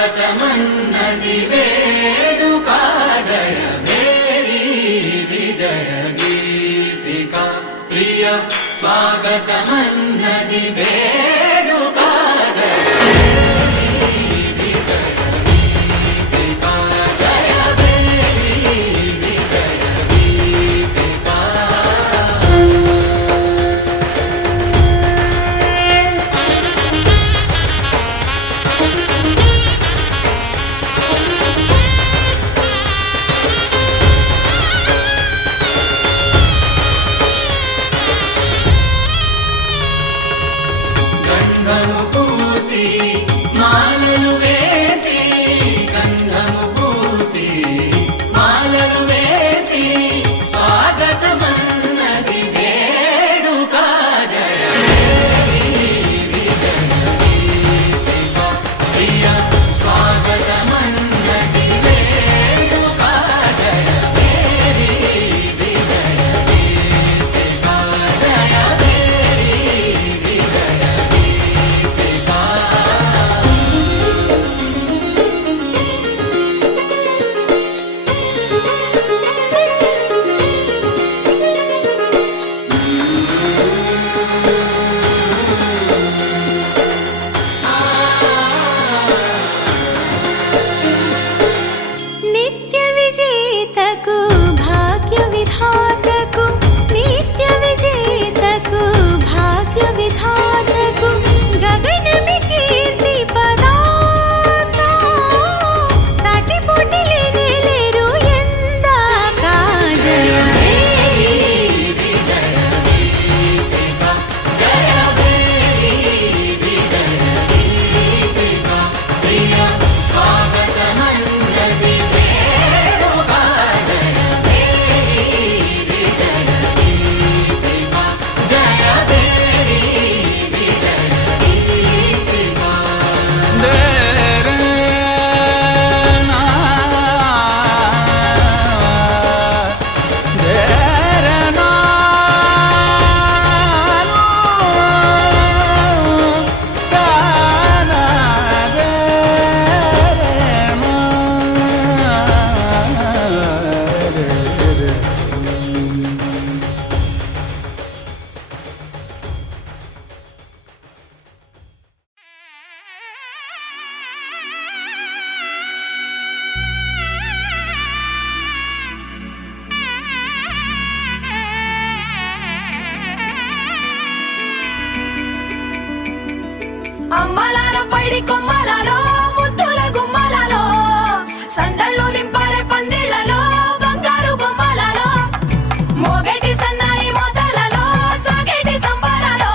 स्वागतमन्नदि वेडुका जय मेरी विजय गीतिका प्रिय स्वागतमन्नदि वेडुका जय అమ్మలాలో పైడి కొమ్మలాలో ముద్దుల గుమ్మలాలో సందళ్ళు నింపారే పందిళ్లలో బంగారు బొమ్మలాలో మోగేటి సన్నాయి మోతలలో సాగేటి సంబరాలో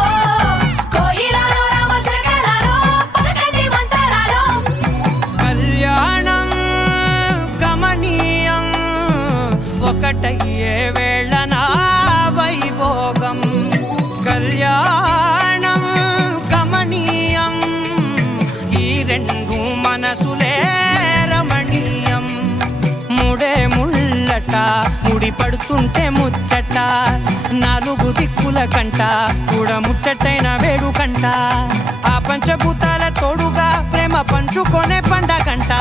కోయిలలో రామశకలలో పలకండి మంతరాలో కళ్యాణం గమనీయం ఒకటయ్యే వేళన వైభోగం కళ్యాణం గమనీయం ఈ రెండు మనసులే రమణీయం ముడే ముళ్ళట ముడి పడుతుంటే ముచ్చట నాలుగు దిక్కుల కంట చూడ ముచ్చటైన వేడుకంట ఆ పంచభూతాల తోడుగా ప్రేమ పంచుకొనే పండగంట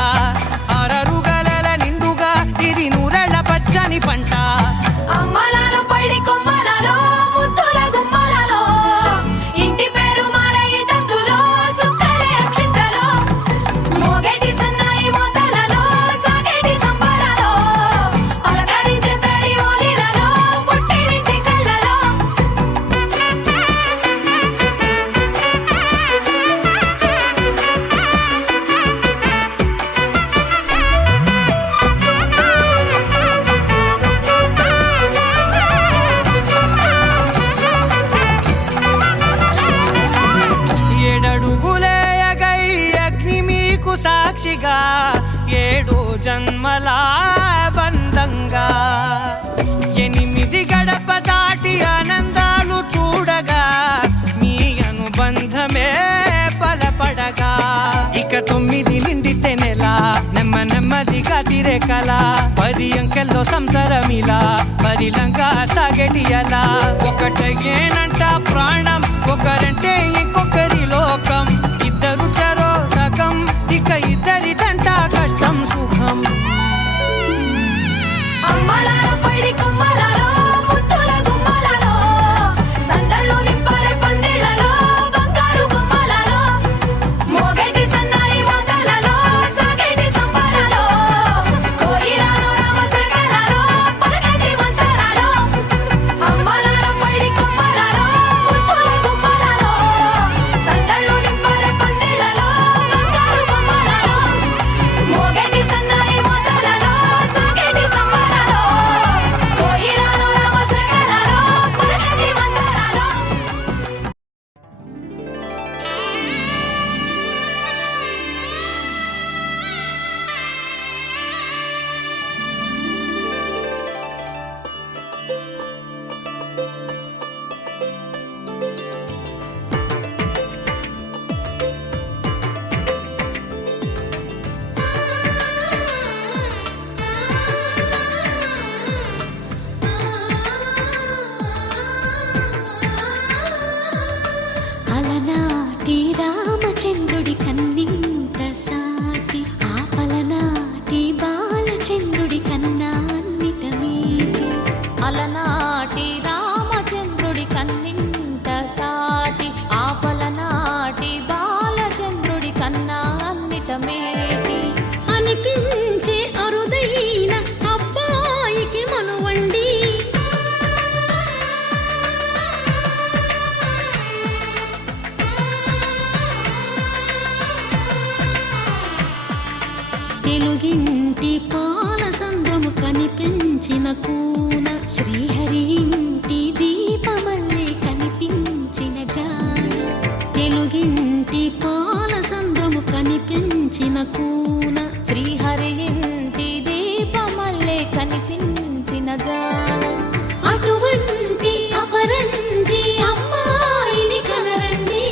ఆరరుగల నిండుగా ఇది నూరెళ్ళ పచ్చని పంట అమ్మలాలో పైడి కొమ్మలాలో ముద్దుల గుమ్మలాలో ఇంటి పేరు మారయి తందులో చుక్కలే అక్షింతలో మోగేటి సన్నాయి మోతలలో సాగేటి సంబరాలో అలకరించే తడి ఓలిలలో పుట్టినింటి సాగే కల 10 అంకెల్లో సంసారమిలా పరిలంగా సాగేటియలా ఒకటేనంట ప్రాణం ఒకరంటే ఇంకొకరి లోకం ఇద్దరు చరో సగం ఇక ఇద్దరిదంట కష్టం సుఖం అమ్మలాలో పడి కొమ్మలాలో ముత్తుల గుమ్మలాలో సందళ్ళు నింపారే పందిళ్ళలో బంగారు గుమ్మలాలో మోగేటి సన్నాయి మోతలలో సాగేటి సంబరాలో కోయిలాలో రామశకరాలో పలకటి మంతరాలో అమ్మలాలో పడి కొమ్మలాలో ముత్తుల గుమ్మలాలో సందళ్ళు నింపారే పందిళ్ళలో బంగారు గుమ్మలాలో మోగేటి సన్నాయి మోతలలో సాగేటి సంబరాలో కోయిలాలో రామశకరాలో పలకటి మంతరాలో అలనాటి రామచంద్రుడి కన్నింత సాటి ఆపలనాటి బాలచంద్రుడి కన్నా అన్నిట మీటి అలనాటి రామచంద్రుడి కన్నింత సాటి ఆపలనాటి బాలచంద్రుడి కన్నా అన్నిట మేటి అనిపించే అరుదైన అబ్బాయికి మనువండి తెలుగింటి పాల సంద్రము కనిపించిన కూన శ్రీహరి ఇంటి దీపమల్లే కనిపించిన జాడ తెలుగింటి పాల సంద్రము కనిపించిన కూన శ్రీహరి ఇంటి దీపమల్లే కనిపించిన జాడ అటువంటి అపరంజి అమ్మాయిని కనరండి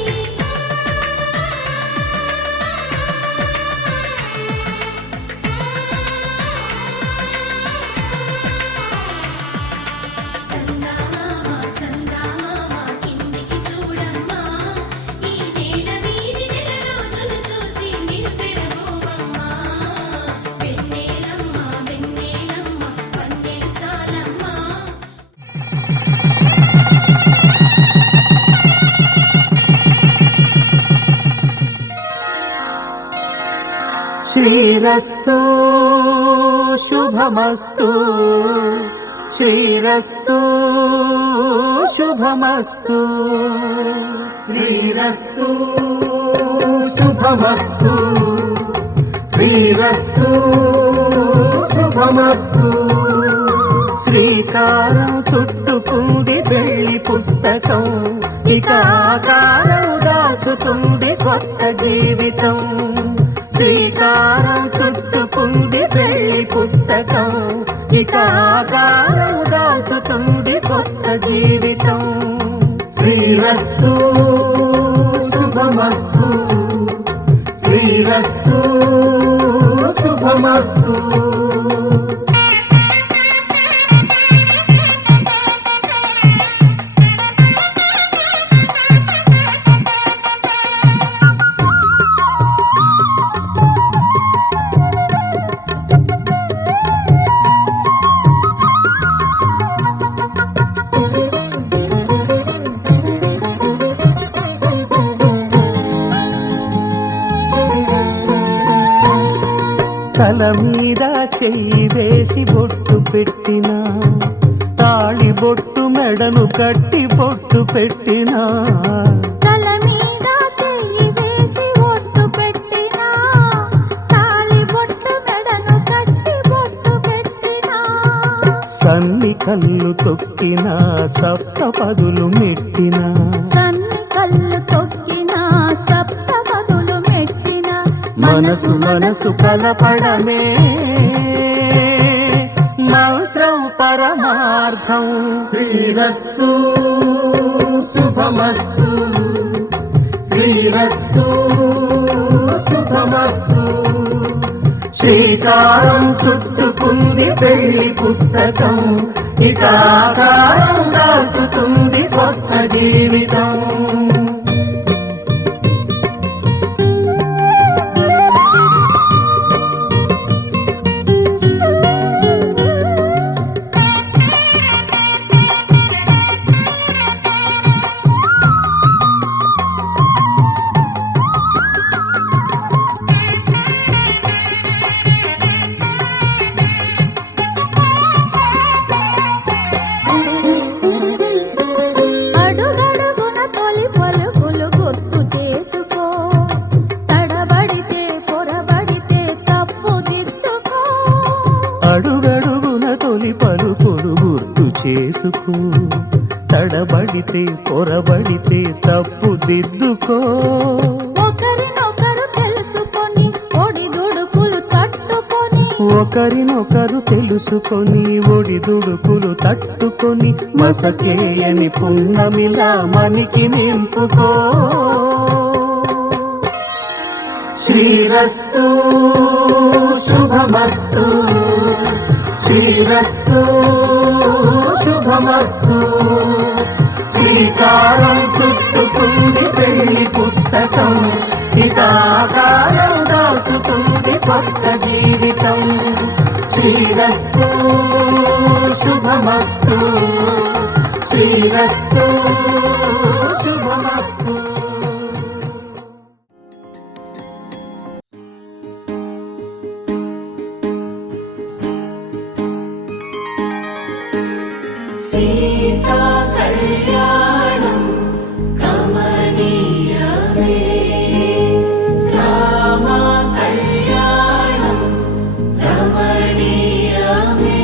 చందమామ చందమామ కిందికి చూడమ్మా ఈ నేల వీధి నెల రోజులు చూసి నివ్వెరబోవమ్మా వెన్నెలమ్మ వెన్నెలమ్మ వన్నెలు చాలమ్మా శ్రీరస్తు శుభమస్తు శ్రీరస్తు శుభమస్తు శ్రీరస్తు శుభమస్తు శ్రీరస్తు శుభమస్తు శ్రీకారం చుట్టుకుంది పెళ్లి పుస్తకం ఇక ఆకారం దాచుతుంది కొత్త జీవితం శ్రీకారం చుట్టుకుంది పెళ్లి పుస్తకం ఇక ఆకారం దాచుతుంది కొత్త జీవితం శ్రీరస్తు శుభమస్తు శ్రీరస్తు శుభమస్తు తల మీద చెయ్యి వేసి బొట్టు పెట్టినా తాళి బొట్టు మెడను కట్టి బొట్టు పెట్టినా తల మీద చెయ్యి వేసి ఒట్టు పెట్టినా తాళి బొట్టు మెడను కట్టి బొట్టు పెట్టినా సన్ని కళ్ళు తొక్కినా సప్త పదులు మెట్టినా సన్ని కళ్ళు తొక్కినా సప్త పదులు మెట్టినా మనసు మనసు కలపడమే మంత్రం పరమార్థం శ్రీరస్తు శుభమస్తు శ్రీరస్తు శుభమస్తు శ్రీకారం చుట్టుకుంది పెళ్లి పుస్తకం, ఇక ఆకారం దాల్చుతుంది కొత్త జీవితం. అడుగడుగున తొలి పలుకులు గుర్తు చేసుకో, తడబడితే పొరబడితే తప్పు దిద్దుకో. అడుగడుగున తొలి పలుకులు గుర్తు చేసుకో, తడబడితే పొరబడితే తప్పు దిద్దుకో. ఒకరినొకరు తెలుసుకొని ఒడిదుడుకులు తట్టుకొని, ఒకరినొకరు తెలుసుకొని ఒడిదుడుకులు తట్టుకొని, మసకేయని పున్నమిలా మనికి నింపుకో. శ్రీరస్తు శుభమస్తు, శ్రీరస్తు శుభమస్తు. శ్రీకారం చుట్టుకుంది పెళ్లి పుస్తకం, ఇక ఆకారం దాచుతుంది కొత్త జీవితం. శ్రీరస్తు శుభమస్తు, శ్రీరస్తు శుభమస్తు. సీతా కళ్యాణం కమనీయమే, రామ కళ్యాణం రమణీయమే.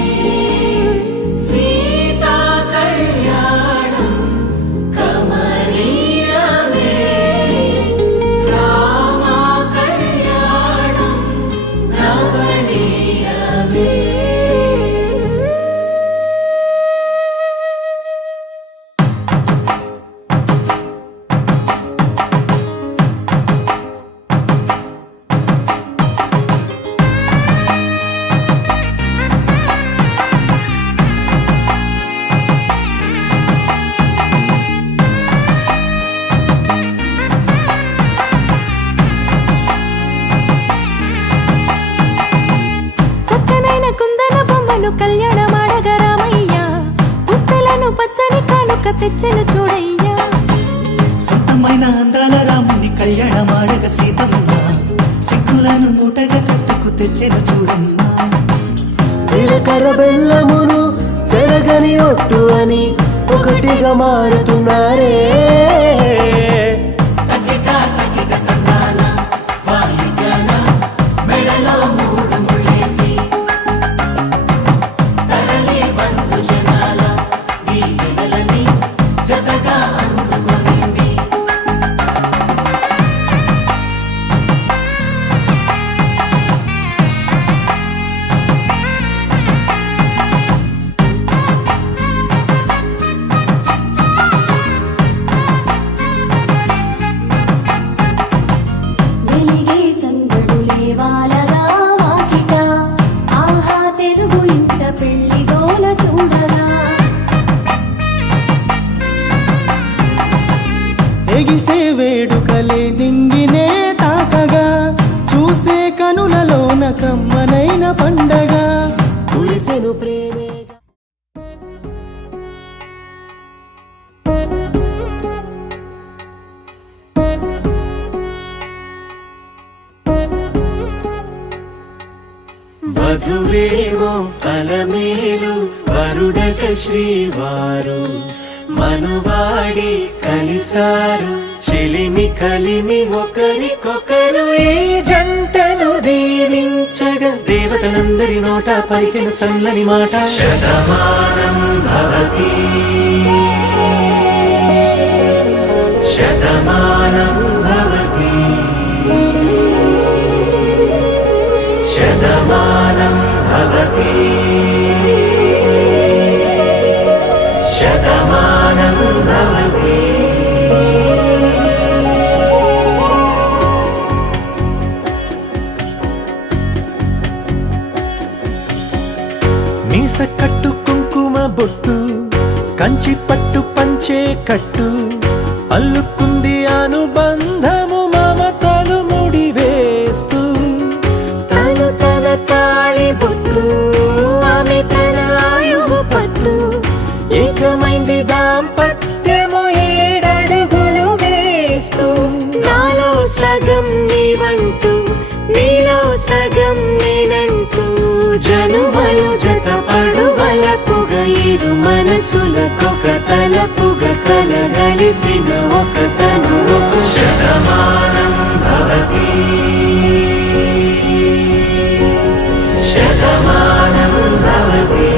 సీతా కళ్యాణం కమనీయమే, రామ కళ్యాణం రమణీయమే. చక్కనైన కుందన బొమ్మను కళ్యాణమాడగ రామయ్య, పుస్తలను పచ్చని కానుక తెచ్చెను చూడయ్యా. సొంతమైన అందాల రాముని కళ్యాణమాడగ సీతమ్మ, సిగ్గులను మూటగా కట్టుకు తెచ్చిన చూడమ్మా. జీలకర్ర బెల్లమును చెరగని ఒట్టు అని ఒకటిగా మారుతున్నారే. తకిట తకిట తందాన వాయిద్యాన మెడలో మూడు ముళ్ళేసి, తరలి బంధు జనాల దీవెనలని జతగా అందుకొనింది. వెలిగే సందడులే వాలగా వాకిట, ఆహా తెలుగు ఇంట పెళ్లి గోల చూడగా. ఎగిసే వేడుకలే నింగినే తాకగా, చూసే కనులలోన కమ్మనైన పండగ కురిసెను ప్రేమే. వధువేమో అలమేలు వరుడట శ్రీవారు, మనువాడి కలిసారు చెలిమి కలిమి ఒకరికొకరు. ఈ జంటను దీవించగా దేవతలందరి నోట పలికిన చల్లని మాట. శతమానం భవతి శతమానం భవతి శతమానం భవతి శతమానం భవతి. పట్టు పంచే కట్టు అల్లుకుంది అనుబంధము మమతలు ముడివేస్తూ తను తన తాళి బొట్టు ఆమె తన ఆయువు పట్టు ఏకమైంది దాంపత్యము 7 అడుగులు వేస్తూ నాలో సగం నీవంటూ నీలో సగం నేనంటూ జనుమలు జత పడువలపుగ ఇరు మనసులకొక తలపుగ కలగలిసిన ఒక తను ఒక శతమానం భవతి శతమానం భవతి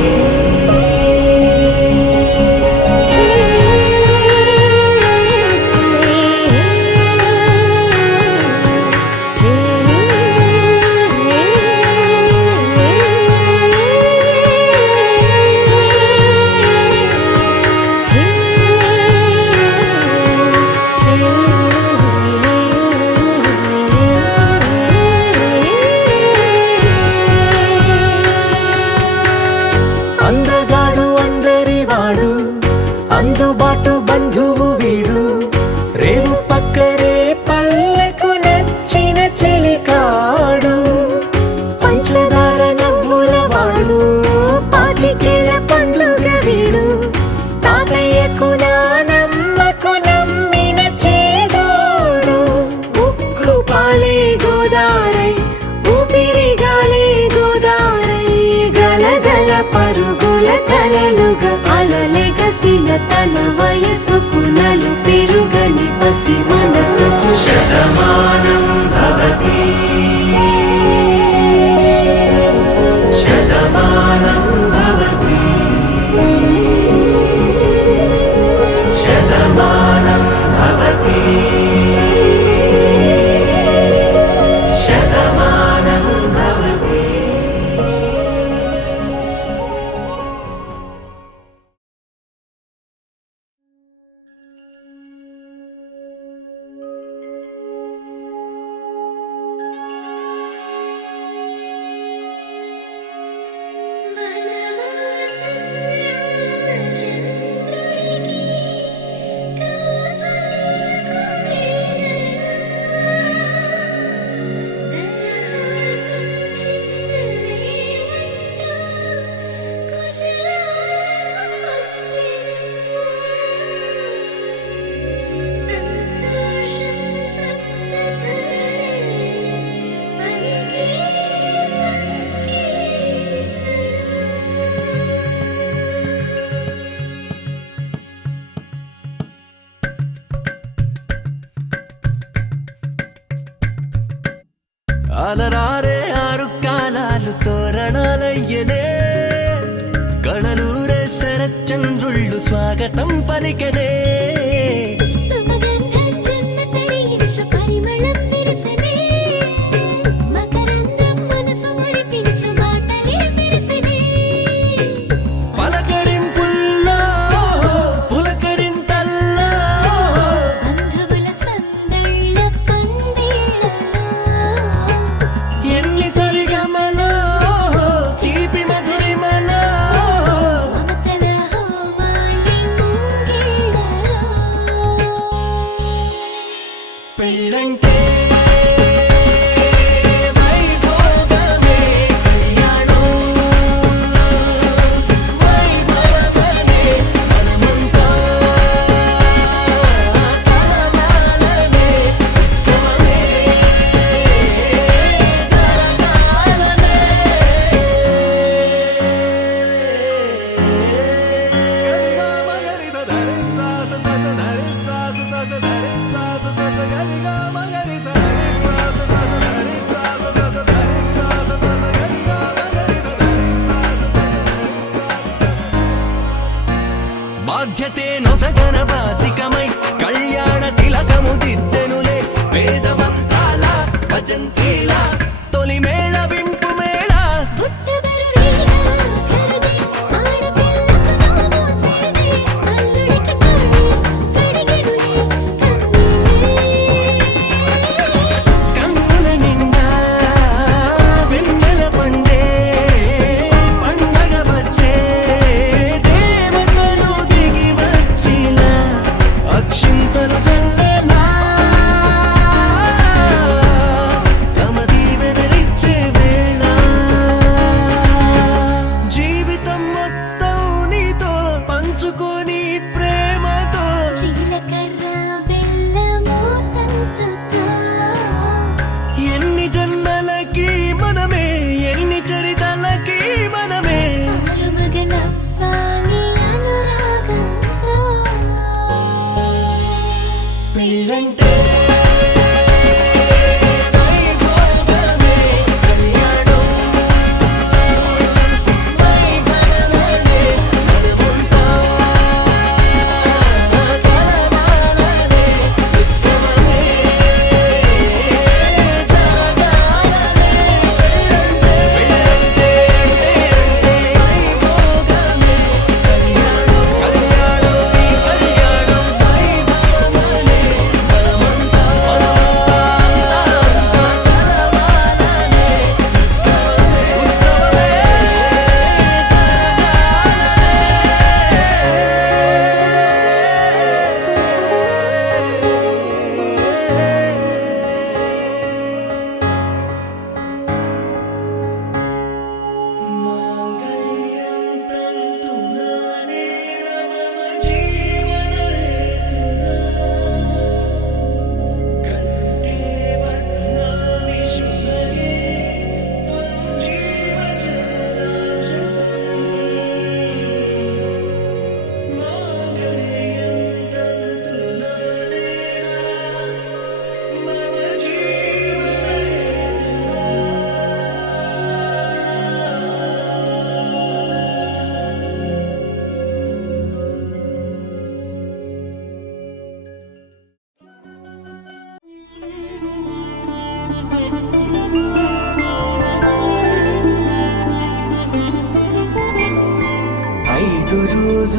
అందగాడు అందరివాడు అందుబాటు బంధువు వీడు రేవు పక్కరే పల్లెకు నచ్చిన చెలికాడు పంచదార నవ్వుల వాడు పాతికేల పండుగ వీడు తాతయ్యకు నానమ్మకు నమ్మిన చేదోడు ఉక్కు పాలే గోదారై ఊపిరి గాలే గోదారై గలగల పరుగుల కలలుగా అలలెగసిన తన వయసుకు నలు పెరుగని పసి మనసుకు శతమానం భవతి శతమానం భవతి శతమానం భవతి శతమానం భవతి అలరారే 6 కాలాలు తోరణాలయ్యనే కళలూరే శరచంద్రుళ్ళు స్వాగతం పలికనే పలకరింపుల్లో పులకరింతల్లో ఎన్ని సరిగమలో తీపి మధురిమలో పెళ్ళంటే వైభోగమే కళ్యాణం వైభవమే మనమంతా కలవాలనే ఉత్సవమే జరగాలనే బాధ్యతే నొసటన బాసికమై కళ్యాణ తిలకము దిద్దెనులే వేదమంత్రాల భజంత్రీల తొలి మేళ వింపు మేళ కన్నుల నిండా వెన్నెల పండే పండగ వచ్చే దేవతలు దిగి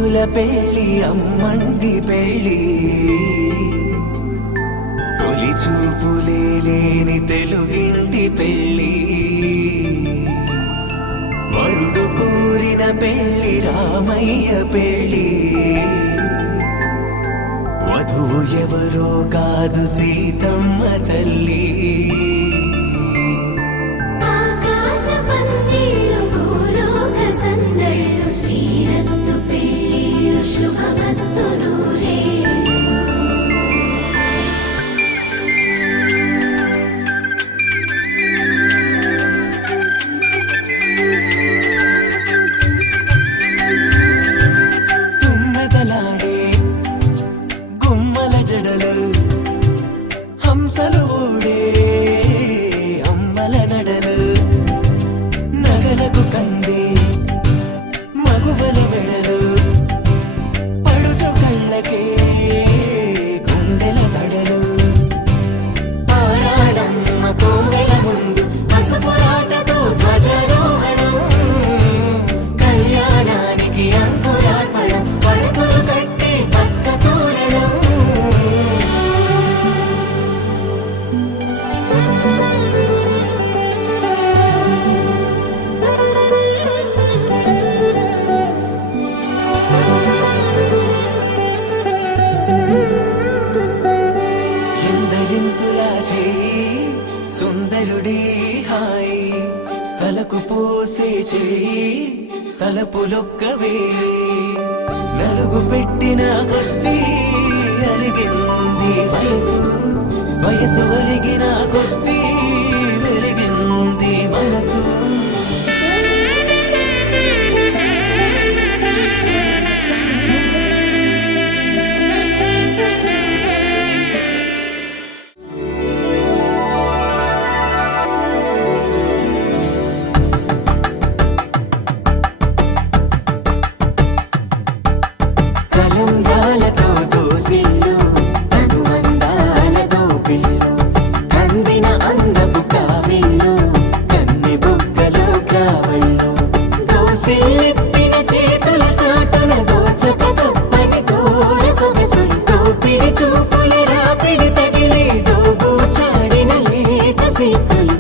ముద్దుల పెళ్ళి అమ్మండి పెళ్ళి తొలి చూపులే లేని తెలుగింటి పెళ్ళి వరుడు కోరిన పెళ్ళి రామయ్య పెళ్ళి వధువు ఎవరో కాదు సీతమ్మ తల్లి ఆకాశ పందిళ్ళు భూలోక సందళ్ళు శ్రీరస్తు పెళ్ళిళ్ళు శుభమస్తు నూరేళ్ళు తుమ్మెదలాడే గుమ్మల జడలు హంసలు ఊడే అమ్మల నడలు నగలకు కంది మగువల మెడలు పడుచు కళ్ళకే గుండెల తడలు ఆరాడమ్మ కోవెల ముందు పసుపురాటతో ధ్వజారోహణం కళ్యాణానికి అంకురార్పణం పడకలు కట్టి పచ్చ తోరణం ఎందరింతులా చేయి సుందరుడి హాయి తలకు పోసే చేయి తలపులొక్కవే నలుగు పెట్టిన కొద్దీ అలిగింది వయసు వయసు ఒలిగిన కొద్దీ వెలిగింది మనసు కలంబ్రాలతో దోసిళ్ళు అనుబంధాలతో పిల్లు అందిన అందపు కావిళ్ళు కన్నె బుగ్గలో క్రావళ్ళు దోసిళ్ళెత్తిన చేతుల చాటున దోచక తప్పని దూర సొగసులు దోపిడి చూపుల రాపిడి తగిలి దోబూచాడిన లేత సీపులు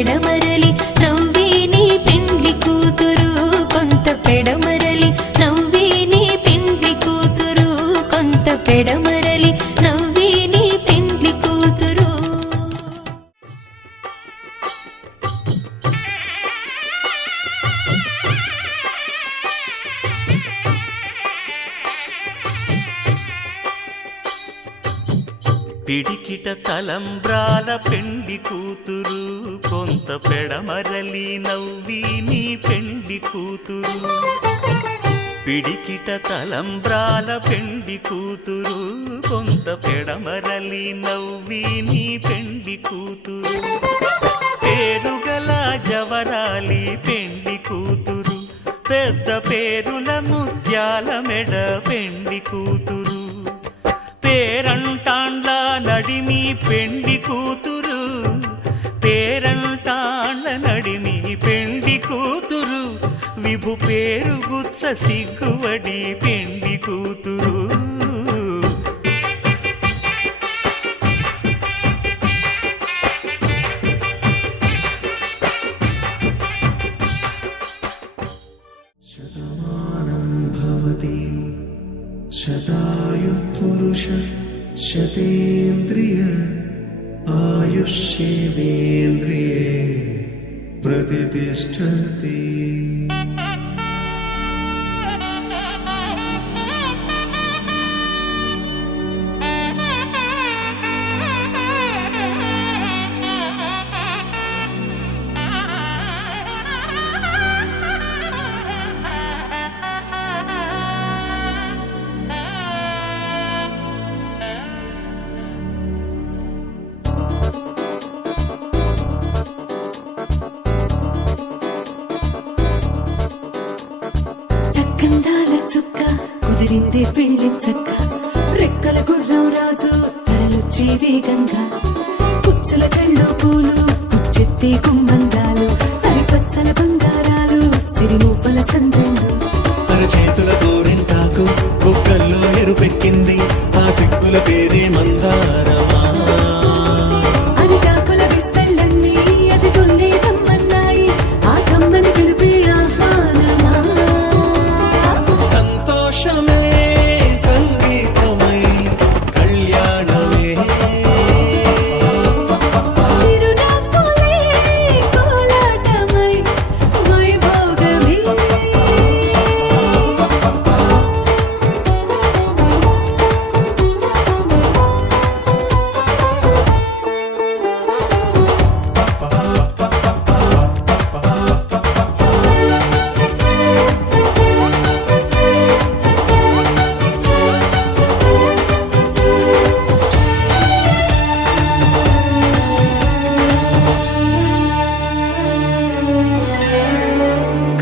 పెడమరలి నవ్వి నీ పెండ్లి కూతురు కొంత పెడమరలి నవ్వి నీ పెండ్లి కూతురు కొంత పెడమరలి నవ్వి నీ పెండ్లి కూతురు. పిడికిట తలంబ్రాల పెండ్లి కూతురు కొంత పెడమరలి నవ్వి నీ పెండ్లి కూతురు. పిడికిట తలంబ్రాల పెండ్లి కూతురు కొంత పెడమరలి నవ్వి నీ పెండ్లి కూతురు. పేరుగల జవరాలి పెండ్లి కూతురు పెద్ద పేరుల ముత్యాల మెడ పెండ్లి కూతురు. పేరంటాండ్ల నడిమి పెండ్లి కూతురు పేరంటాండ్ల నడిమి పెండ్లి కూతురు. విభు పేరు గుత్స సిగ్గువడి పెండ్లి కూతురు. శతమానం భవతి శతాయుః పురుష శతేంద్రియ ఆయుష్యేంద్రియే ప్రతిష్ఠతి. చక్కందాల చుక్క కుదిరిందే పెళ్లి చక్క రెక్కల గుర్రం రాజు తరలొచ్చే వేగంగా పుచ్చుల చెళ్ళు పూలు పుచ్చెత్తే గుమ్మందాలు అరి పచ్చల బంగారాలు సిరిమూపల సందెండు అరచేతుల గోరింటాకు బుక్కల్లో ఎరుపెక్కింది ఆ సిగ్గుల పేరే మందారమా. అరిటాకుల విస్తళ్ళన్నీ అది తొందే తమ్మన్నాయి ఆ తమ్మని పిలిపే ఆహ్వానమా. సంతోషమే సంగీతమై కళ్యాణమే చిరునవ్వులే కోలాటమై వైభోగమే.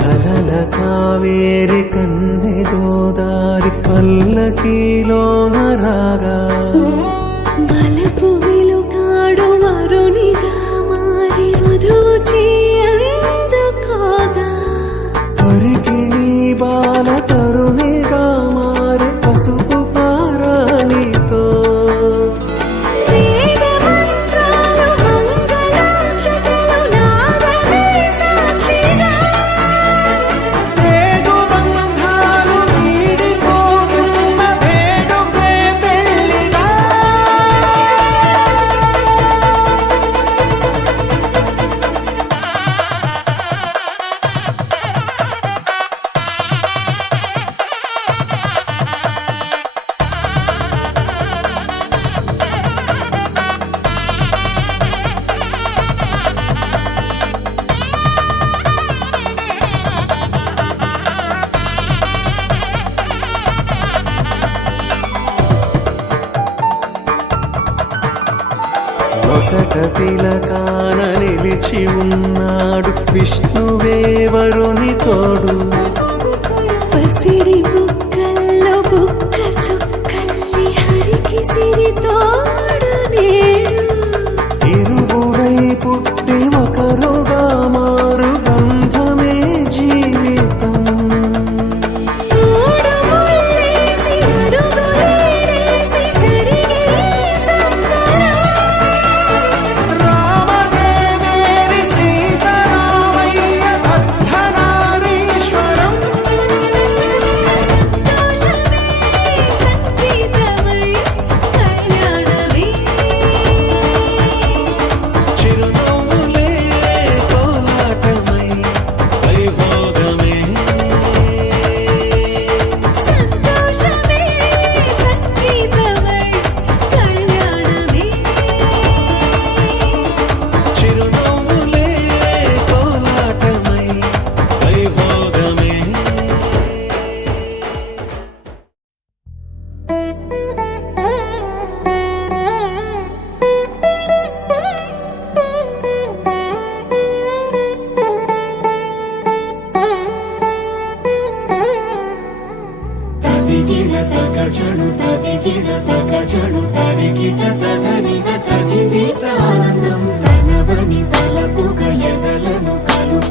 కలల కావేరి కన్నె గోదారి పల్లకీలోన రాగా వలపు వెలుగాడు వరునిగా మారి వధూచి అందుకోగా తరికి నీ బాల తరుణిగా మారి పసుపు పారాణితో వేద మంత్రాలు మంగళాక్షతలు నాదమే సాక్షిగా వేగు బంధాలు వీడిపోతున్న వేడుకే పెళ్లిగా. నొసట తిలకాన నిలిచి ఉన్నాడు విష్ణువే వరుని తోడు. పసిడి బుక్కల్లో బుక్క చుక్కల్లి హరికి సిరి తోడు నేడు ఇరువురై పుట్టి ఒకరుగా మారు బంధమే జీవితం. తోడు ముళ్ళేసి అడుగులేసి జరిగే సంబరం. రామదేవేరి సీత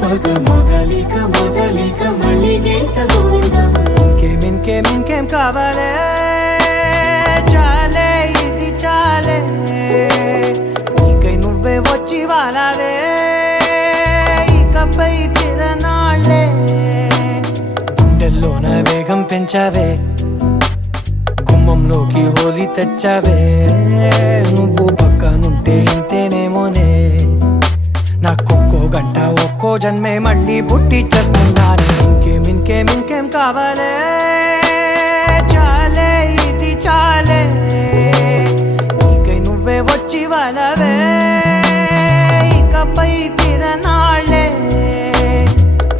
కలుపగ మొదలిక మొదలిక మళ్ళీ గీత గోవిందం. ఇంకేం కావాలే చాలే ఇది చాలే నీకై నువ్వే వచ్చి వాలావే ఇకపై తిరనాళ్ళే గుండెల్లోన వేగం పెంచావే గుమ్మంలోకి హోలీ తెచ్చావే నువ్వు పక్కనుంటే ఇంతేనేమోనే నాకొక్కో గంట ఒక్కో జన్మే మళ్ళీ పుట్టి చేస్తున్నాను. ఇంకేం కావాలే చాలే ఇది చాలే నీకై నువ్వే వచ్చి వాళ్ళవే ఇకపై తిరనాళ్ళే.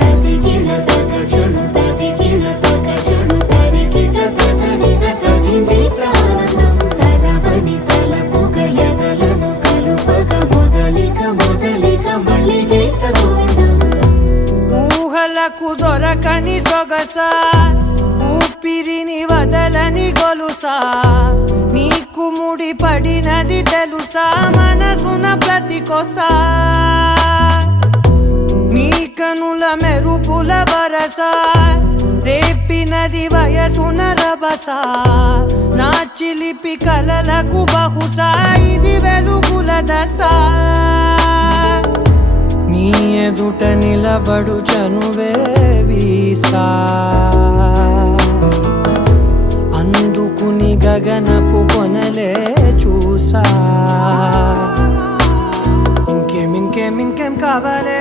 తదిగిణ తగ చెడు తదిగిణ తగ చెడు తరికిట తదరిన తదిందిట ఆనందం. తలవని తలపుగ ఎదలను కలుపగ మొదలిక మొదలిక మళ్ళీ గీత గోవిందం. ఊహలకు దొరకని సొగసా ఊపిరిని వదలని గొలుసా నీకు ముడి పడినది తెలుసా మనసున ప్రతి కొసా నీ కనుల మెరుపుల వరస రేపినది వయసున రభస నా చిలిపి కలలకు బహుశా ఇది వెలుగుల దశ నీ ఎదుట నిలబడు చనువే వీసా అందుకుని గగనపు కొనలే చూసా. ఇంకేం కావాలే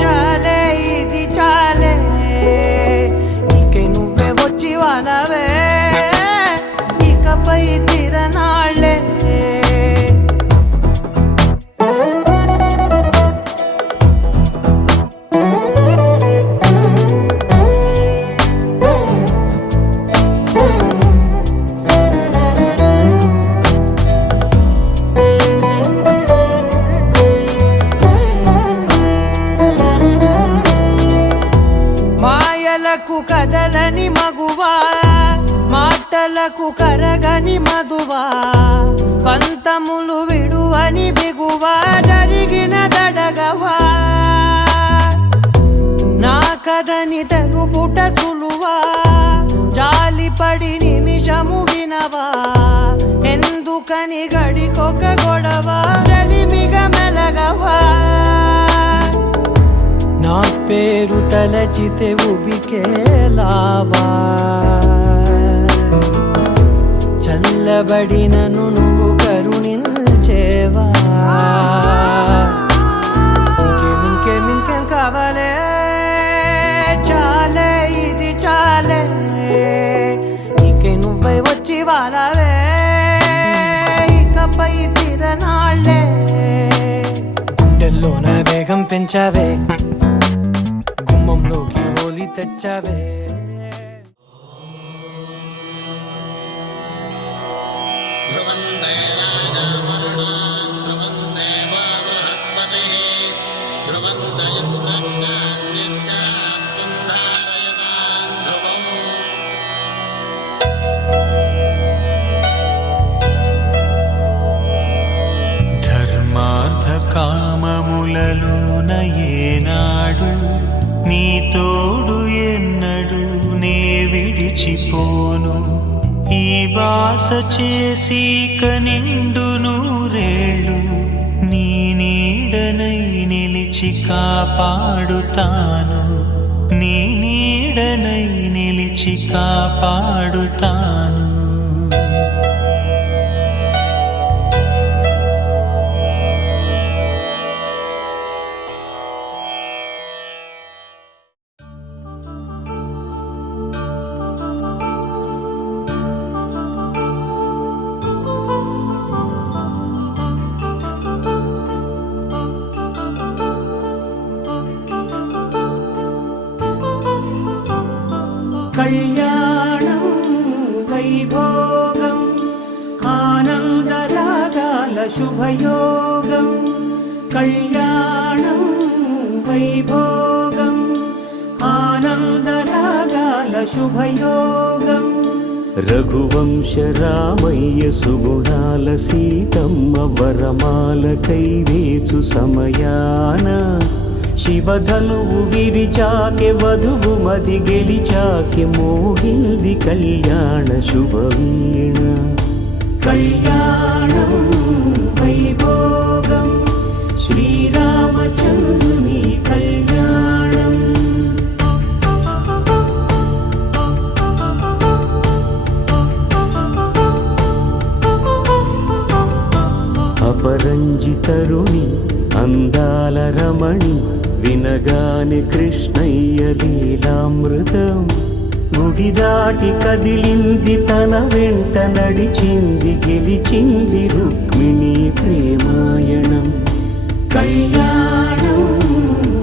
చాలే ఇది చాలే నీకై నువ్వే వచ్చి వాళ్ళవే ఇకపై తిరనాళ్ళే. మాయలకు కదలని మగువా మాటలకు కరగని మధువా పంతములు విడువని బిగువా జరిగిన దడగవా నా కథని తెలుపుట సులువా జాలిపడి నిమిషము వినవా ఎందుకని గడికొక గొడవ రలిమిగ మెలగవా నా పేరు తలచితే ఉబికేలావా చల్లబడినను నువ్వు కరుణించేవా. ఇంకేం కావాలే చాలే ఇది చాలే నీకై నువ్వై వచ్చి వాళ్ళవే ఇకపై తిరనాళ్ళే గుండెల్లోన వేగం పెంచావే గుమ్మంలోకి హోలీ తెచ్చావే. ధర్మార్థ కామములలోన ఏనాడు నీ తోడు ఎన్నడు నే విడిచిపోను ఈ వాస చేసి కనిండు నూరేళ్ళు నీ నీడనై నిలిచి కాపాడుతాను నీ నీడనై నిలిచి కాపాడుతాను. కళ్యాణం వైభోగం ఆనందరాగాల శుభయోగం కళ్యాణం వైభోగం ఆనందరాగాల శుభయోగం. రఘువంశ రామయ్య సుగుణాల సీతమ్మ వరమాల కైవేచు సమయాన శివధనువు విరిచాకె వధువు మది గెలిచాకె మోగింది కళ్యాణ శుభవీణ. కళ్యాణం వైభోగం శ్రీరామచంద్రుని కళ్యాణం. అపరంజితరుణి అందాల రమణి వినగానే కృష్ణయ్య లీలామృతం. గుడి దాటి కదిలింది తన వెంట నడిచింది గెలిచింది రుక్మిణి ప్రేమాయణం. కళ్యాణం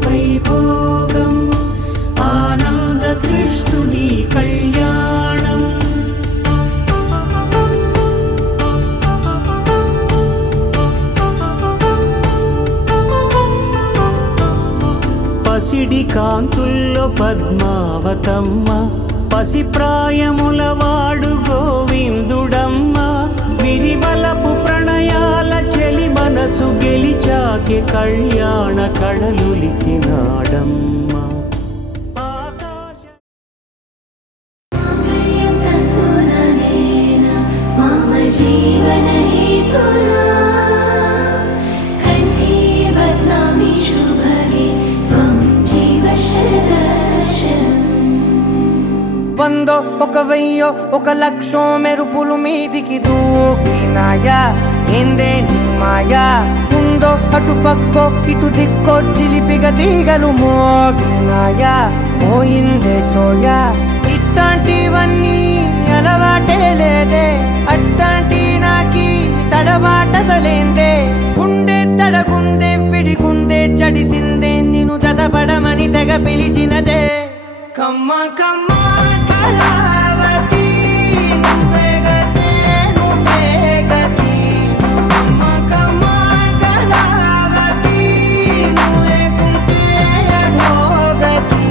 వైభోగం ఆనంద కృష్ణుని కళ్యాణం. పసిడి కాంతుల్లో పద్మావతమ్మ పసిప్రాయముల వాడు గోవిందుడమ్మ. విరివలపు ప్రణయాల చెలి మనసు గెలిచాకె కళ్యాణ కళలులికినాడమ్మ. మాంగళ్యం తంతుననేన మమ జీవన హేతునా కంఠే బధ్నామి శుభగే త్వం జీవ శరదర్శనం. వందో ఒక వెయ్యో ఒక లక్షో మెరుపులు మీదికి దూకినాయా ఏందే నీ మాయా. ముందో అటు పక్కో ఇటు దిక్కో చిలిపిగా తీగలు మోగినాయా పోయిందే సోయా. ఇట్లాంటివన్నీ అలవాటే లేదే అట్లాంటి నాకి తడబాటసలేందే. గుండె తడగుందే విడిగుందే చడిసిందే నిన్ను చదపడమని తెగ పిలిచినదే. కమ్మ కమ్మ కళావతి నువ్వే గతే నువ్వే గతి. కమ్మ కమ్మ కళావతి నువ్వు లేకుంటే అధోగతి.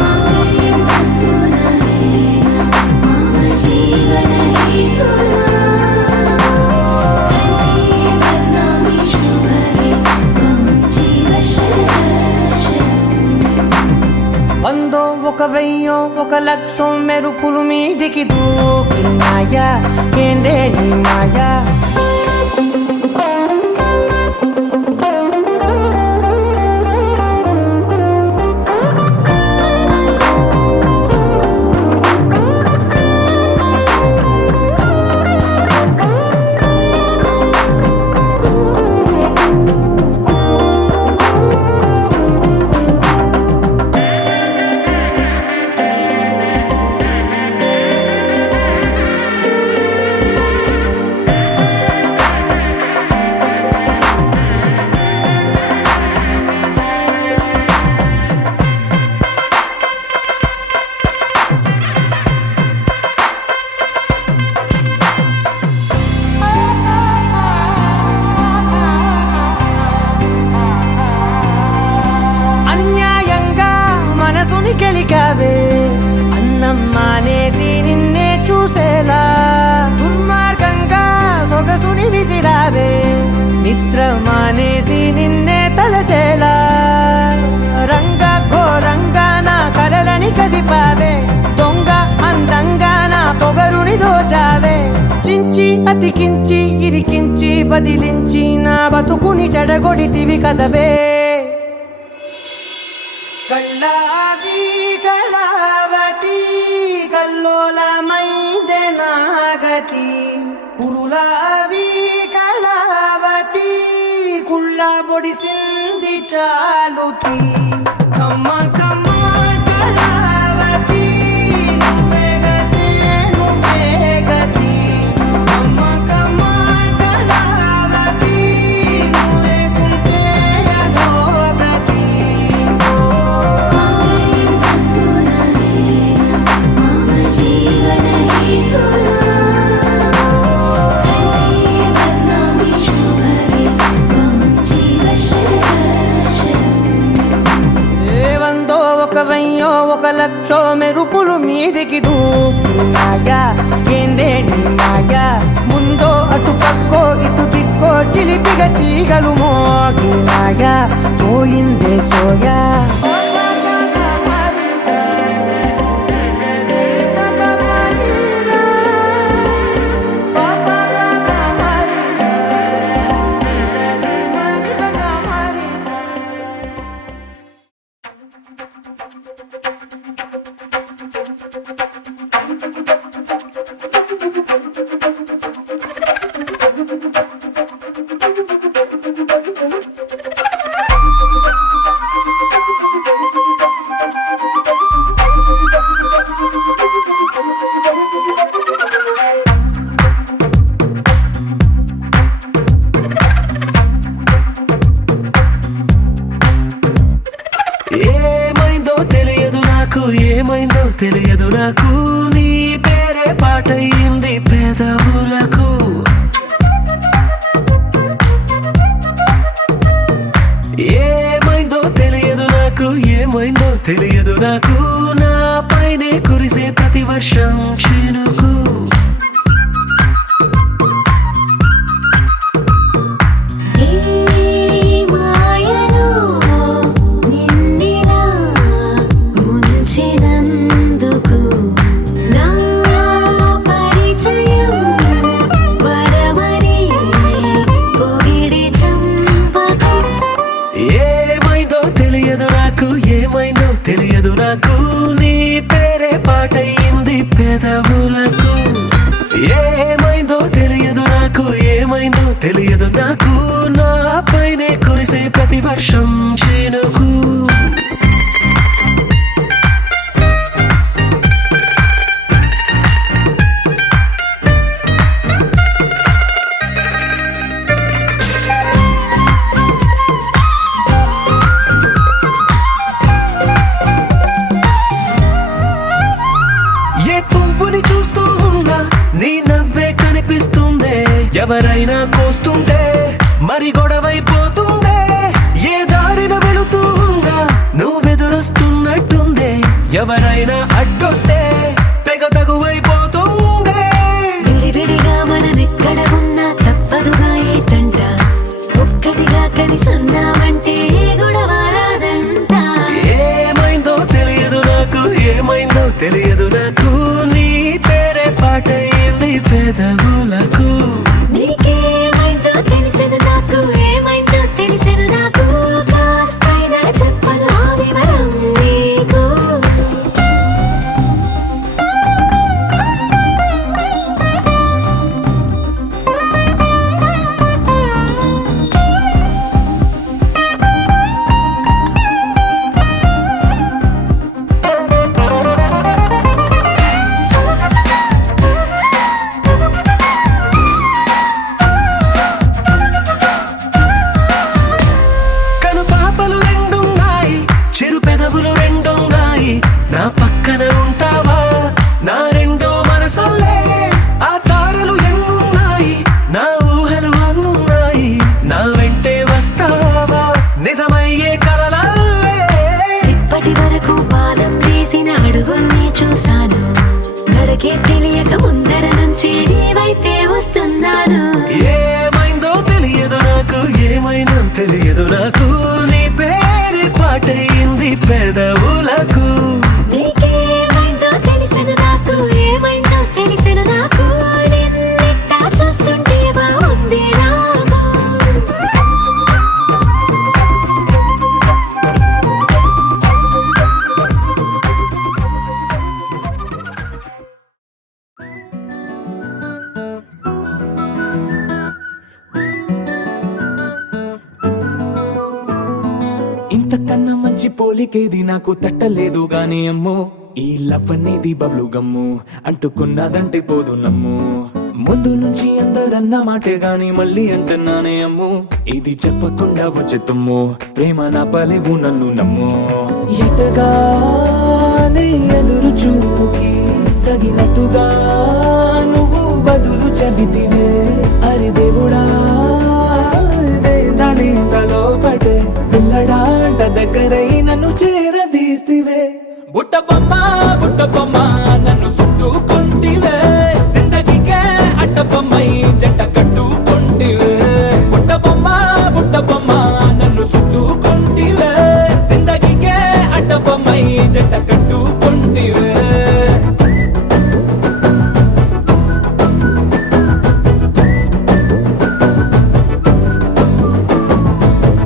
మాంగళ్యం తంతుననేన మమ జీవన హేతునా కంఠే బధ్నామి శుభగే త్వం జీవ శరదర్శనం. వందో ఒక వెయ్యో ఒక లక్షో మెరుపులు మీదికి దూకినాయా ఏందే నీ మాయా. అన్యాయంగా మనసుని గెలికావే అన్నం మానేసి నిన్నే చూసేలా. దుర్మార్గంగా సొగసుని విసిరావే నిద్ర మానేసి నిన్నే తలచేలా. రంగ ఘోరంగా నా కలలని కదిపావే దొంగ అందంగా నా పొగరుని దోచావే. చించి అతికించి ఇరికించి వదిలించి నా బతుకుని చెడగొడితివి కదవే. కళ్ళావి కళావతి కల్లోలమైందే నాగతి. కురులావి కళావతి కుళ్ళ బొడిసింది చాలుతి. కమ్మ కమ్మ కళావతి నువ్వే గతే నువ్వే గతి. కమ్మ కమ్మ కళావతి నువ్వు లేకుంటే అధోగతి. మాంగళ్యం తంతుననేన మమ జీవన హేతునా కంఠే బధ్నామి శుభగే త్వం జీవ శరదర్శనం. వందో ఒక వెయ్యో ఒక లక్షో మెరుపులు మీదికి దూకినాయా ఏందే నీ మాయా. ముందో అటు పక్కో ఇటు దిక్కో చిలిపిగా తీగలు మోగినాయా మోగినాయా పోయిందే సోయా ఏమైందో తెలియదు నాకు నీ పేరే పాటయింది పెదవులకు ఏమైందో తెలియదు నాకు ఏమైందో తెలియదు నాకు నా పైనే కురిసే ప్రతి వర్షం చినుకు తెలియదు నాకు నీ పేరే పాటయింది పెదవులకు ఏమైందో తెలియదు నాకు ఏమైందో తెలియదు నాకు నా పైనే కురిసే ప్రతి వర్షం చినుకు ఎవరైనా కోస్తుంటే మరి గొడవైపోతుందే ఏ దారిన వెళుతుందా నువ్వెదురొస్తున్నట్టుందే ఎవరైనా అడ్డొస్తే తెగ తగువైపోతుందే విడివిడిగా మనమెక్కడ ఉన్నా తప్పదుగా ఏ తంట ఒక్కటిగా కలిసున్నామంటే గొడవ రాదంట ఏమైందో తెలియదు నాకు ఏమైందో తెలియదు నాకు నీ పేరే పాటయింది పెదవులకు నీకేమైందో తెలిసిన నాకు ఏమైందో తెలిసిన నాకు కాస్తైనా చెప్పను ఆ వివరం నీకు నా పక్కన ఉంటావా నా రెండో మనసల్లే ఆ తారలు ఎన్నున్నాయి నా ఊహలు అన్నున్నాయి నా వెంటే వస్తావా నిజమయ్యే కలలల్లే ఇప్పటి వరకు పాదం వేసిన అడుగుల్ని చూశాను నడకే తెలియక ముందర నుంచి నీ వైపే వస్తున్నాను ఏమైందో తెలియదు నాకు ఏమైందో తెలియదు నాకు నీ పేరు పాటయింది పెదవులకు నీకేమైందో తెలిసిన నాకు ఏమైందో తెలిసిన నాకు నిన్నిట్టా చూస్తుంటే బాగుంది నాకు ఇంతకన్నా మంచి పోలికేది నాకు తట్టలేదు గాని అమ్మో ఈ లవ్ అనేది బబ్లు గమ్ము అంటుకున్నదంటే పోదు నమ్ము ముందు నుంచి అందరన్న మాటే గాని మళ్ళీ అంటున్నానే అమ్ము ఇది చెప్పకుండా వచ్చెత్తుమ్ము ప్రేమ నా పలేవు నన్ను నమ్ము ఎటగానే ఎదురు చూపుకి తగినట్టుగా నువ్వు బదులు చెబితివే అరి దేవుడా దానిలో పడే పిల్లడాంట దగ్గరై నన్ను చేరదీస్తివే బుట్ట బొమ్మ నన్ను చుట్టుకుంటివే జిందగీకే అట్ట బొమ్మై జంట కట్టుకుంటివే బుట్ట బొమ్మ చుట్టుకుంటివే జిందగీకే అడ్డబొమ్మై జంట కట్టుకుంటివే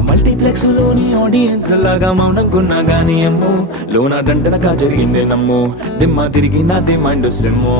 మల్టీప్లెక్స్ లోని ఆడియన్స్ లాగా మౌనంకున్నా గానీ అమ్ము లోన దండనగా జరిగిందే నమ్ము దిమ్మ తిరిగి నాది మైండ్ సిమ్ము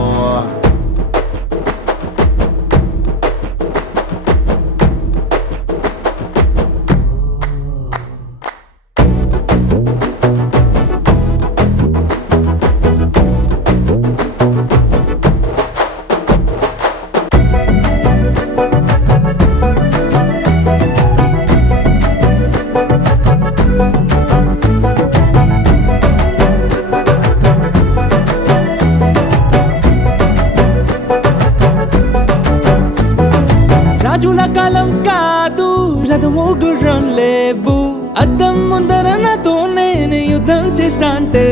రాజుల కాలం కాదు రథము గుర్రం లేవు అద్దం ముందర నాతో నేను యుద్ధం చేస్తా అంటే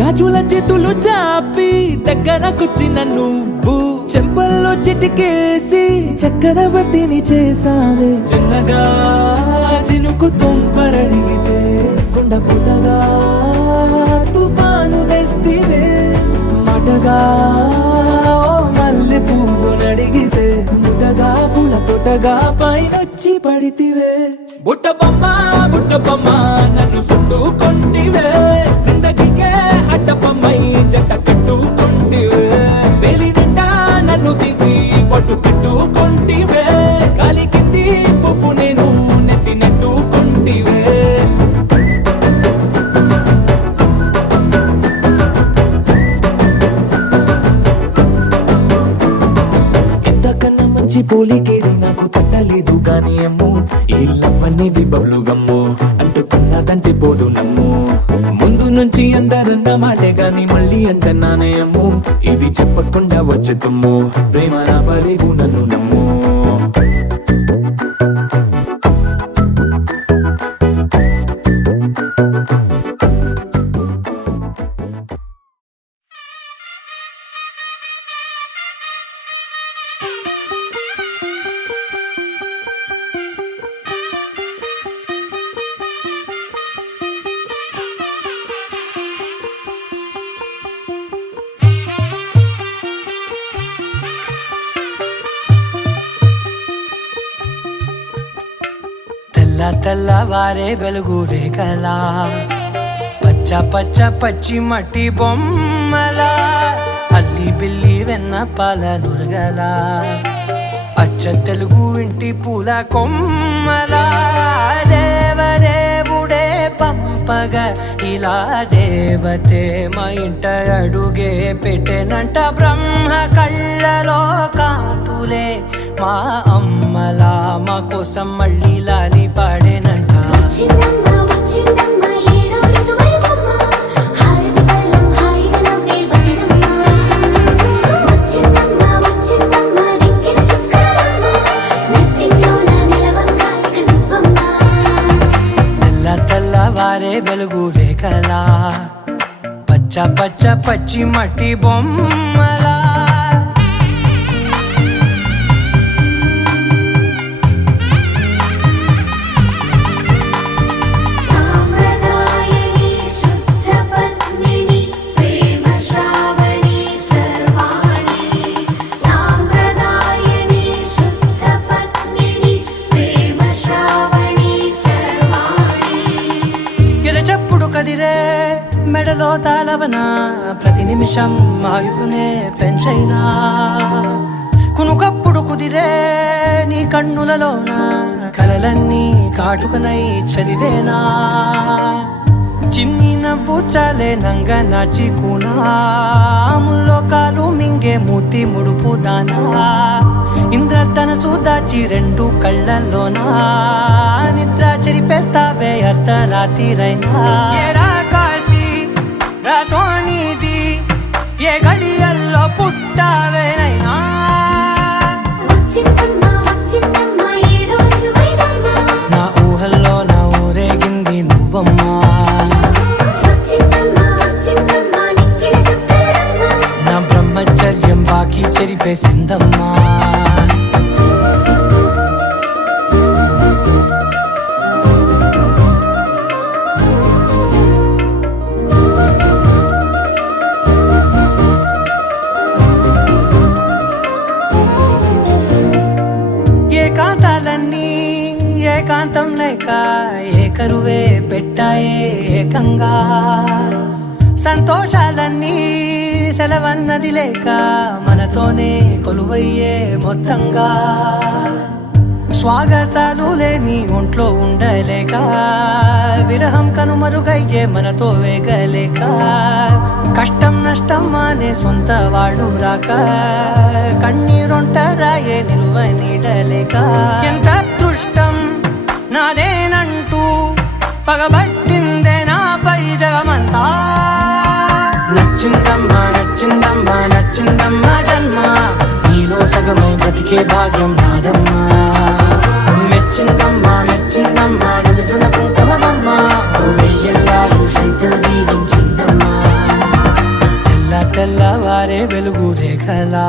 గాజుల చేతులు చాపి దగ్గరకొచ్చిన నువ్వు చెంపల్లో చిటికేసి చక్రవర్తిని చేసావే చిన్నగా చినుకు తుంపరడిగితే కొండ పుతగా తుఫాను తెస్తివే మాటగా మల్లె పువ్వు నడిగితే ముదగా పుల తొటగా పైనొచ్చి పడితివే బుట్ట బొమ్మ నన్ను చుట్టుకుంటివే జిందగీకే అడ్డబొమ్మై జంట కట్టుకుంటివే వేలి నిండా నన్ను తీసి పట్టు కట్టుకుంటివే గాలి కింది పువ్వు నేను నెత్తి నెట్టుకుంటివే ఇంతకన్నా మంచి పోలికేది నాకు తట్టలేదు కానీ అమ్ము ఈ లవ్ అనేది బబ్లు గమ్ము అంటుకున్నదంటే పోదు నమ్ము ముందు నుంచి అందరన్న మాటే గాని మళ్ళీ అంటున్నానే అమ్ము ఇది చెప్పకుండా వచ్చే తుమ్ము ప్రేమ నా పరేగు నన్ను నమ్ము తెల్లవారే వెలుగు రేఖలా పచ్చ పచ్చ పచ్చి మట్టి బొమ్మలా అల్లి బిల్లి వెన్న పాల నురగలా అచ్చ తెలుగు ఇంటి పూల కొమ్మలా దేవదేవుడే పంపగా ఇలా దేవతే మా ఇంట అడుగే పెట్టెనంట బ్రహ్మ కళ్ళలో కాంతులే మా అమ్మలా మా కోసం మళ్ళీ లాలి పాడేనంట వచ్చిందమ్మ వచ్చిందమ్మ ఏడో ఋతువైవమ్మ హారతి పళ్ళం హాయిగా నవ్వే వదనమ్మ వచ్చిందమ్మ వచ్చిందమ్మ నిక్కిన చుక్కలమ్మ నెట్టింట్లోన నిలవంగా ఇక నువ్వమ్మ తెల్లవారే వెలుగు రేఖలా పచ్చ పచ్చ పచ్చి మట్టి బొమ్మలా సాంప్రదాయని శుద్ధ పద్మిని ప్రేమ శ్రావణి సర్వాణి సాంప్రదాయని శుద్ధ పద్మిని ప్రేమ శ్రావణి సర్వాణి ఎరచప్పుడు కదిరే మెడలో తాళవన ప్రతి నిమిషం ఆయుధునే పెంచైనా కునుకప్పుడు కుదిరే నీ కన్నులలోన కలలన్నీ కాటుకనై చదివేనా చిన్ని నవ్వు చాలే నంగ నాచి కూనాముల్లో కాలు మింగే మూతి ముడుపు దానా ఇంద్రధనసు దాచి రెండు కళ్ళల్లోనా నిద్ర చెరిపేస్తావే అర్ధరాత్రిరైనా ఏరా కాశీ రా సోనిది ఏ గడియల్లో పుట్టావేనైనా వచ్చిందమ్మ వచ్చిందమ్మ ఏడో ఋతువైవమ్మ నా ఊహల్లో నా ఊరేగింది నువ్వమ్మా వచ్చిందమ్మ వచ్చిందమ్మ నిక్కిన చుక్కలమ్మ నా బ్రహ్మచర్యం బాకీ చెరిపేసిందమ్మా లేక ఏకరువే పెట్టాయే ఏకంగా సంతోషాలన్నీ సెలవన్నది లేక మనతోనే కొలువయ్యే మొత్తంగా స్వాగతాలు లేని ఒంట్లో ఉండలేక విరహం కనుమరుగయ్యే మనతో వేగలేక కష్టం నష్టం అనే సొంత వాళ్ళు రాక కన్నీరొంటరాయే నిలువ నీడలేక ఎంత అదృష్టం నాదేనంటూ పగబట్టిందే నాపై జగమంతా నచ్చిందమ్మా నచ్చిందమ్మా నచ్చిందమ్మా జన్మ నీలో సగమై బ్రతికే భాగ్యం నాదమ్మా మెచ్చిందమ్మా మెచ్చిందమ్మా నిలుతున్న కుంకుమమ్మా వెయ్యల్లాలు శంకులు దీవించిందమ్మా తెల్ల తెల్లవారే వెలుగు రేఖలా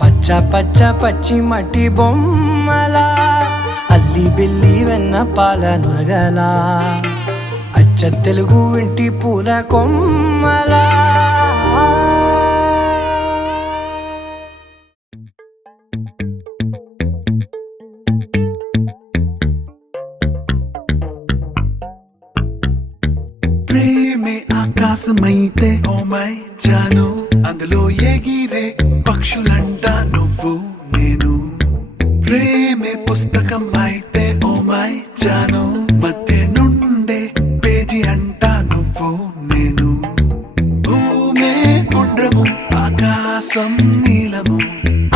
పచ్చ పచ్చ పచ్చి మట్టి బొమ్మలా అల్లి బిల్లి వెన్న పాల నురగలా అచ్చ తెలుగు ఇంటి పూల కొమ్మలా ప్రేమే ఆకాశమైతే ఓ మై జాను అందులో ఎగిరే పక్షులంట నువ్వు నేను ప్రేమే పుస్తకం అయితే ఓ మై జాను మధ్య నుండే పేజీ అంట నువ్వు నేను భూమే గుండ్రము ఆకాశం నీలము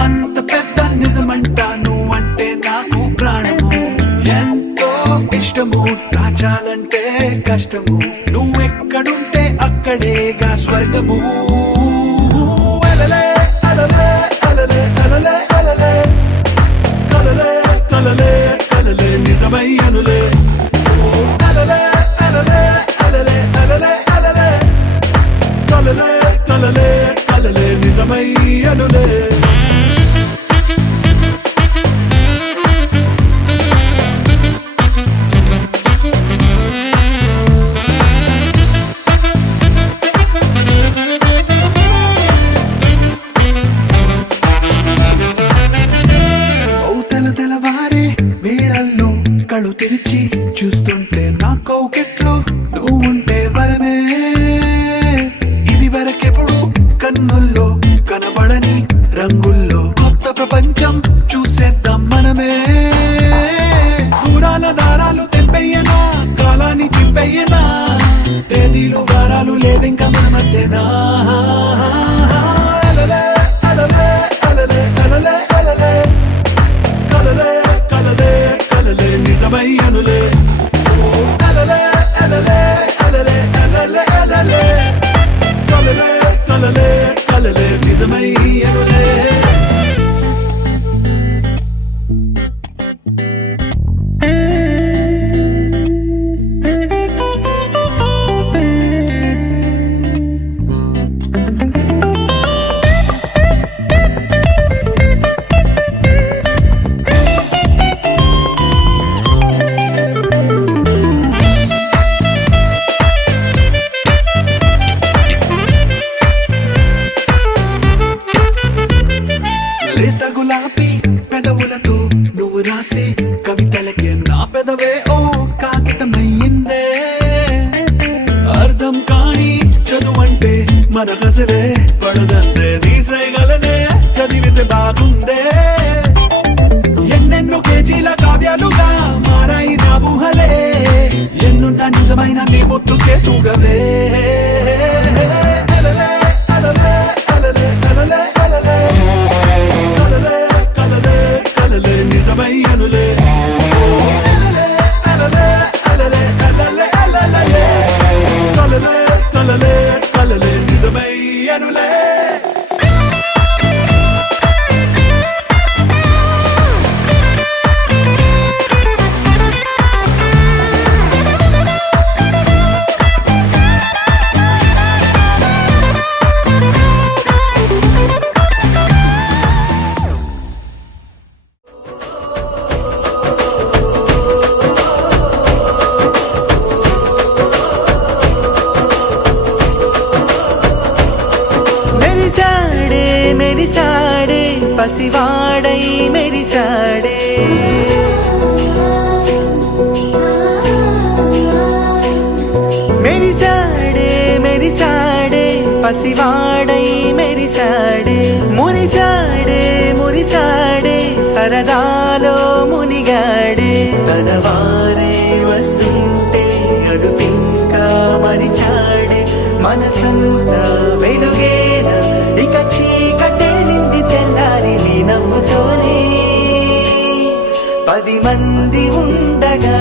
అంత పెద్ద నిజమంట నువ్వంటే నాకు ప్రాణము ఎంతో ఇష్టము దాచాలంటే కష్టము నువ్వెక్కడుంటే అక్కడేగా స్వర్గము అలలే అలలే అలలే అలలే అలలే కలలే కలలే కలలే నిజమై అనులే అలలే అలలే అలలే అలలే అలలే కలలే కలలే కలలే నిజమై అనులే కళ్ళు తెరిచి చూస్తుంటే నా కౌకెట్లో నువ్వుంటే వరమే ఇది వరకెప్పుడు కన్నుల్లో కనబడని రంగుల్లో కొత్త ప్రపంచం చూసేద్దాం మనమే దూరాల దారాలు తెంపెయ్యనా కాలాన్ని చింపెయ్యనా తేదీలు వారాలు లేవింక మన మధ్యనా అలలే అలలే అలలే అలలే అలలే కలలే కలలే కలలే నిజమై అనులే అలలే అలలే అలలే అలలే అలలే కలలే కలలే కలలే నిజమై అనులే లేత గులాబీ పెదవులతో నువ్వు రాసే కవితలకే నా పెదవే ఓ కాగితమయ్యిందే అర్థం కాని చదువంటే మన కసలే పడదంతే తీసేయగలనే చదివితే బాగుందే ఎన్నెన్నో కేజీల కావ్యాలుగా మారాయి నా ఊహలే ఎన్నున్న నిజమైన నీ ముద్దుకే తూగవే అలలే అలలే అలలే అలలే అలలే కలలే కలలే కలలే నిజమై అనులే అలలే అలలే అలలే అలలే కలలే కలలే కలలే నిజమై అనులే పసివాడై మెరిసాడే పసివాడై మెరిసాడే మురిసాడే మురిసాడే సరదాలో మునిగాడే తన వారే వస్తుంటే అదుపింకా మరిచాడే మనసంతా వెలుగేన ఇక చీకటెళ్ళింది తెల్లారి నీ నవ్వుతోనే 10 మంది ఉండగా